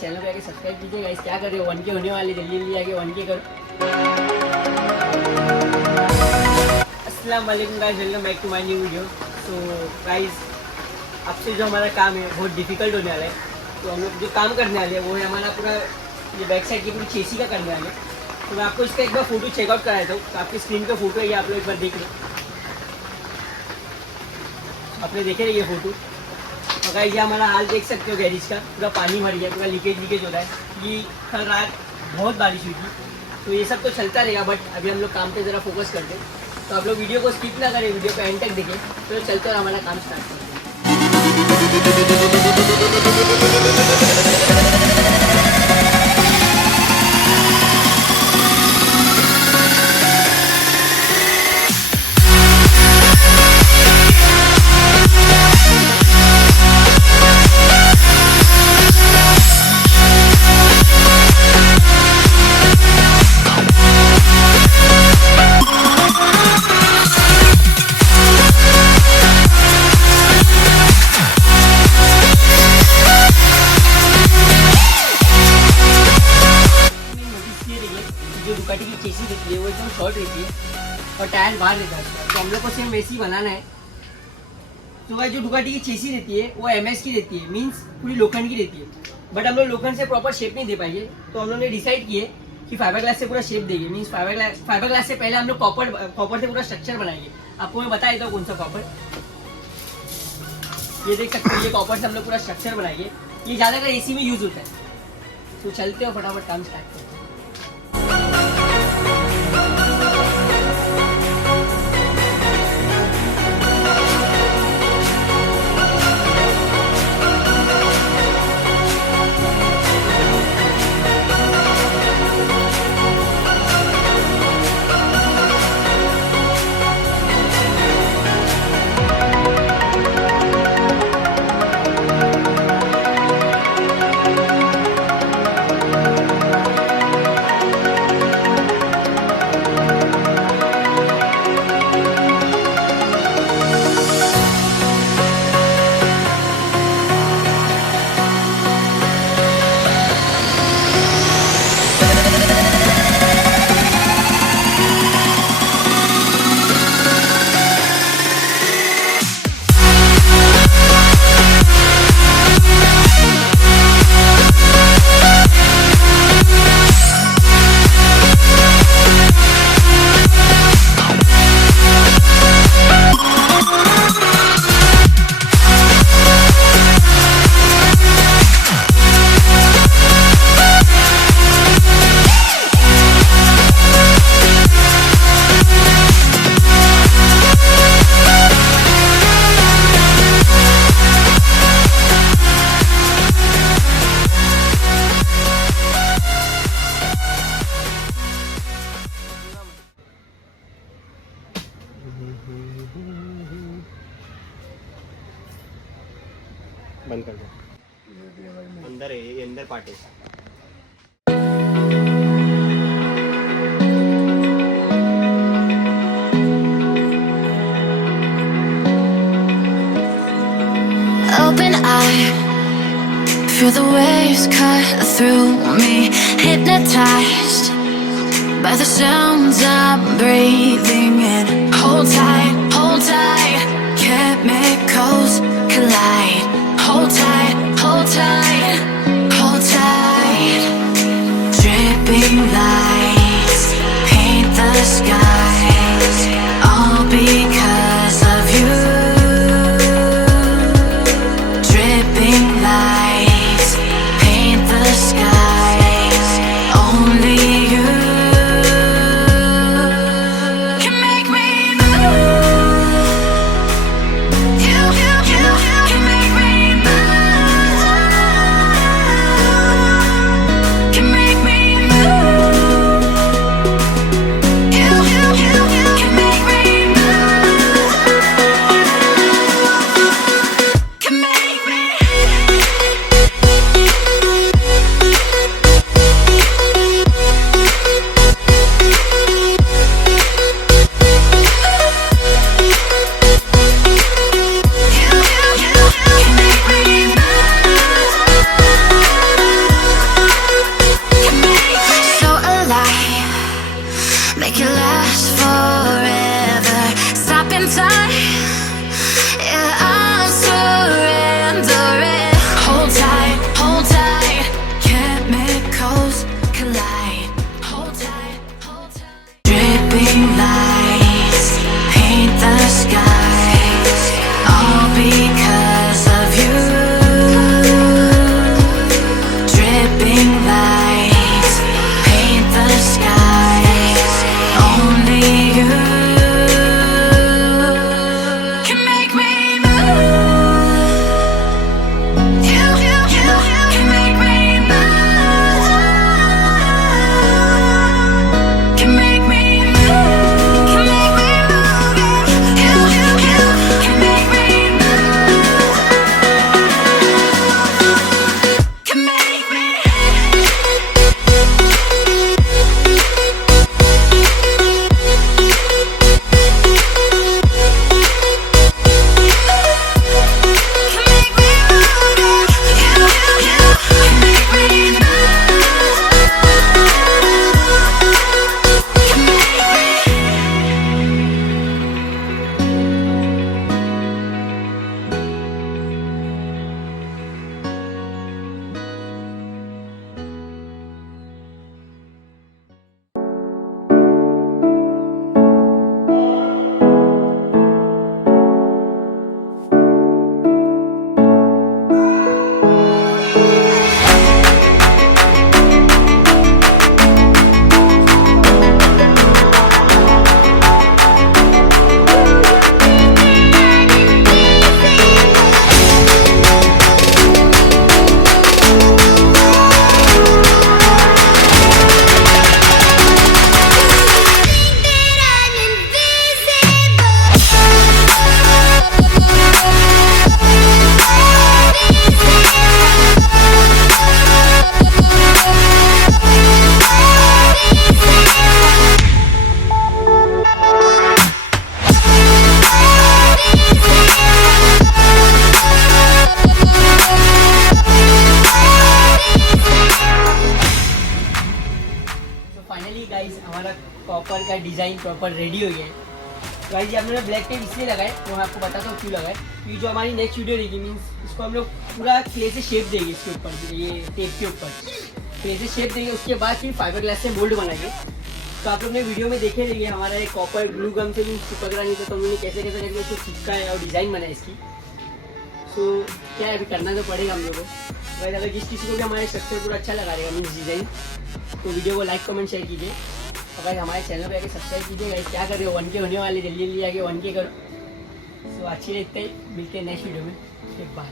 चैनल को आके सब्सक्राइब कीजिए गाइस। क्या कर रहे हो, 1K होने वाले, जल्दी जल्दी आके 1K करो। अस्सलाम वालेकुम guys, welcome back to my new video. तो गाइस आपसे जो हमारा काम है बहुत डिफिकल्ट होने वाला है। तो हम लोग जो काम करने वाले हैं वो है हमारा पूरा ये बैक साइड की पूरी चेसी का करने वाले हैं। तो मैं आपको इसका एक बार फोटो चेकआउट करा देता हूँ। तो आपकी स्क्रीन पे फोटो है, ये आप लोग एक बार देख लो। आपने देखे ये फोटो। और गाइस ये हमारा हाल देख सकते हो गैरेज का, पूरा पानी भर गया, पूरा लीकेज हो रहा है। ये कल रात बहुत बारिश हुई थी, तो ये सब तो चलता रहेगा। बट अभी हम लोग काम पे ज़रा फोकस करते हैं। तो आप लोग वीडियो को स्किप ना करें, वीडियो को एंड तक देखें। तो चलते और हमारा काम स्टार्ट करते हैं। जो दुकाटी की चेसी रहती है वो एकदम शॉर्ट रहती है और टायर बाहर रहता है। तो हम लोग को सेम वैसे ही बनाना है। तो भाई जो दुकाटी की चेसी रहती है वो MS की रहती है, मीन्स पूरी लोखंड की रहती है। बट हम लोग लोखंड से प्रॉपर शेप नहीं दे पाएंगे। तो हम लोग ने डिसाइड किए कि फाइबर ग्लास से पूरा शेप देंगे। मीन्स फाइबर ग्लास से पहले हम लोग कॉपर से पूरा स्ट्रक्चर बनाएंगे। आपको मैं बता देता हूँ कौन सा कॉपर। ये देख सकते हो, ये कॉपर से हम लोग पूरा स्ट्रक्चर बनाएंगे। ये ज़्यादातर AC में यूज होता है। तो चलते हो, फटाफट काम स्टार्ट करते हैं। बंद कर दो। अंदर है, ये अंदर पार्ट है। Open eye, feel the waves cut through me, hypnotized by the sounds I'm breathing in. Hold tight, chemicals collide. Hold tight, hold tight, hold tight. Dripping lights paint the skies, all because of you. Dripping lights paint the skies, only you. last forever. Stop in time. Yeah, I'm surrendering. Hold tight, hold tight. Chemicals collide. Hold tight, hold tight. Dripping lights paint the skies, all because of you. Dripping lights paint the skies, only you can make me move. You can make me move. Can make me move. Can make me move. You can make me move. Can make me. Finally guys हमारा कॉपर का design proper ready हो गया है। गाइज ये हमने black tape इसलिए लगाए, तो मैं आपको बताता हूँ क्यों लगाए। क्योंकि जो हमारी नेक्स्ट वीडियो रहेगी मीन्स इसको हम लोग पूरा क्ले से शेप देंगे, इसके ऊपर ये टेप के ऊपर क्ले से शेप देंगे, उसके बाद फिर फाइबर ग्लास से मोल्ड बनाएंगे। तो आप लोग ने वीडियो में देखे रहेंगे हमारा एक कॉपर ग्लू गम से भी चिपक रहा नहीं था, तो हम लोगों ने कैसे कैसे करके उसको चिपका है और डिज़ाइन बनाया इसकी। तो क्या है, अभी करना तो पड़ेगा हम लोगों को। गाइस अगर जिस किसी को भी हमारे स्ट्रक्चर पूरा अच्छा लगा रहेगा मीन्स डिज़ाइन, तो वीडियो को लाइक कमेंट शेयर कीजिए और गाइस हमारे चैनल पे आके सब्सक्राइब कीजिए। गाइस क्या कर रहे हो, 1K होने वाले, जल्दी जल्दी आके 1K करो। तो अच्छी लगते हैं, मिलते हैं नेक्स्ट वीडियो में। बाय।